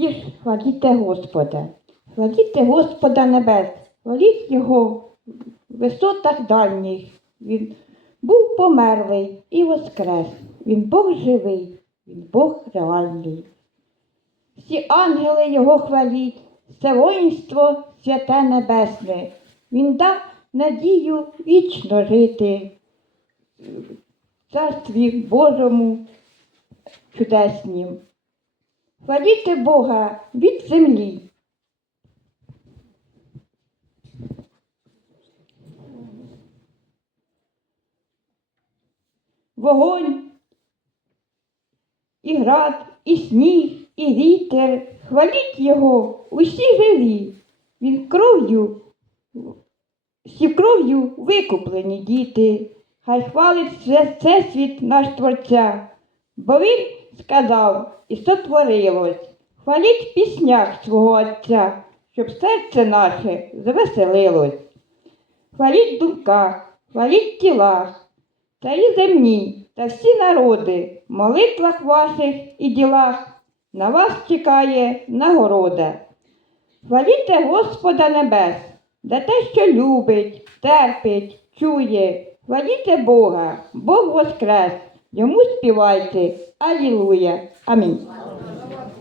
вірш хваліте Господа. Хваліте Господа небес, хваліть Його в висотах дальніх. Він був померлий і воскрес. Він Бог живий, він Бог реальний. Всі ангели Його хваліть, це воїнство святе небесне. Він дав надію вічно жити в царстві Божому чудеснім. Хваліте Бога від землі. Вогонь, і град, і сніг, і вітер. Хваліть його усі живі. Він кров'ю, всі кров'ю викуплені діти. Хай хвалить все, всесвіт наш Творця, бо він сказав і сотворилось. Хваліть піснях свого Отця, щоб серце наше звеселилось. Хваліть в думках, хваліть в тілах, царі земні та всі народи, молитвах ваших і ділах на вас чекає нагорода. Хваліте Господа небес, за те, що любить, терпить, чує. Хваліте Бога, Бог воскрес, йому співайте. Алілуя. Амінь.